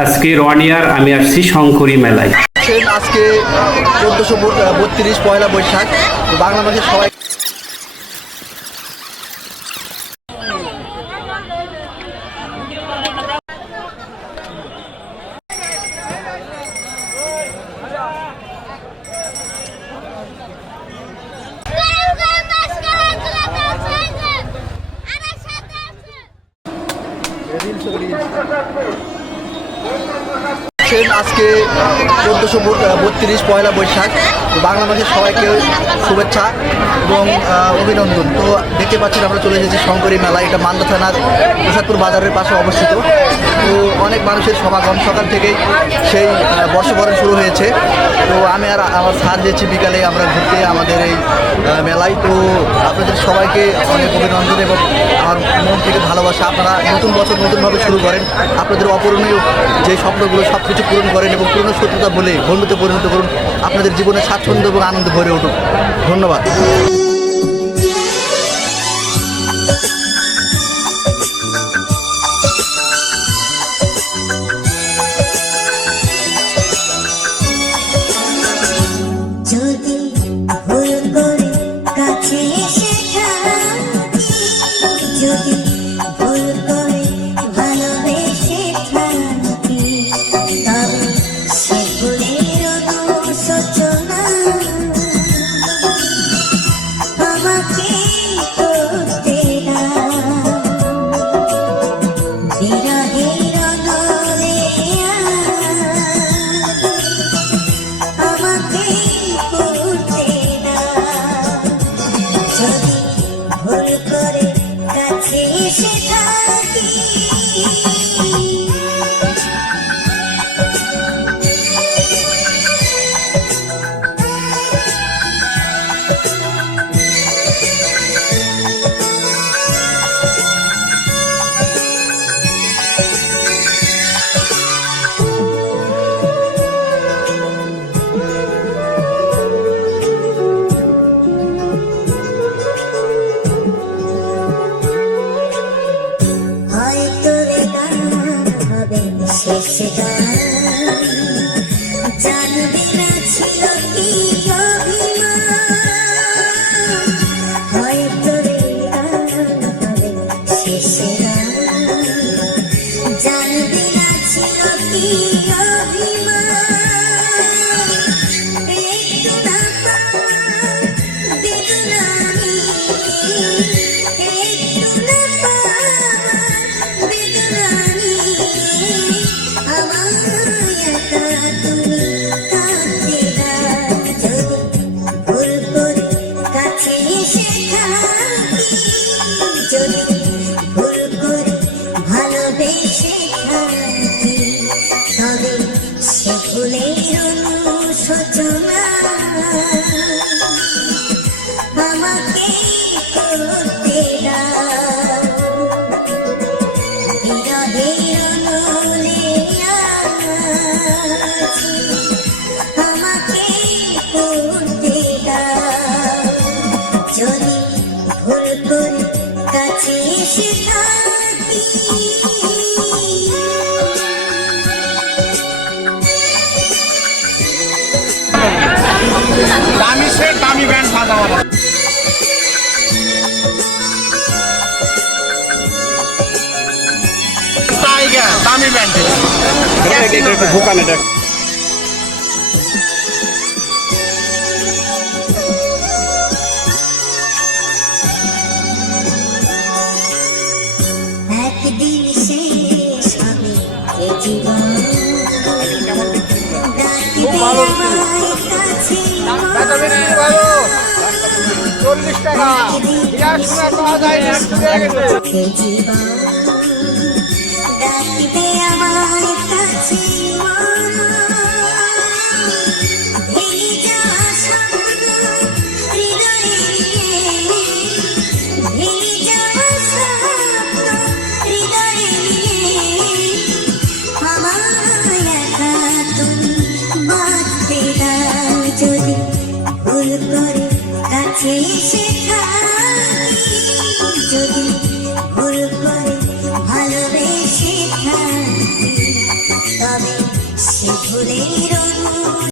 আজকের 1 ইয়ার আমি আসছি শঙ্করী মেলায়। আজকে 1432 পয়লা বৈশাখ, বাংলা মাসের সবাই আজকে 1432 পয়লা বৈশাখ, বাংলা মাসের সবাইকে শুভেচ্ছা এবং অভিনন্দন। তো দেখতে পাচ্ছেন আমরা চলে এসেছি শঙ্করী মেলা। এটা মালদা থানার প্রসাদপুর বাজারের পাশে অবস্থিত। তো অনেক মানুষের সমাগম, সকাল থেকেই সেই বর্ষবরণ শুরু হয়েছে। তো আমি আর আমার স্যার দিয়েছি বিকালে আমরা ঘুরতে আমাদের এই মেলায়। তো আপনাদের সবাইকে অনেক অভিনন্দন এবং আমার মন থেকে ভালোবাসা। আপনারা নতুন বছর নতুনভাবে শুরু করেন, আপনাদের অপূরণীয় যে স্বপ্নগুলো সব কিছু পূরণ করেন এবং পুরনো শত্রুতা বলে বন্ধুতে পরিণত করুন। আপনাদের জীবনে স্বাচ্ছন্দ্য এবং আনন্দ ভরে উঠুন। ধন্যবাদ। दामी सेट दामी बैंड साजा वाला टाइगर दामी बैंड এটা দোকান এটা একদিন শেষ হবে এ জীবন ভালো 40 টাকা পাওয়া যায় ডাকবে আমার কাছে কাছে এসে থাকি যদি ভুল করে ভালোবেসে থাকি সে ভুলের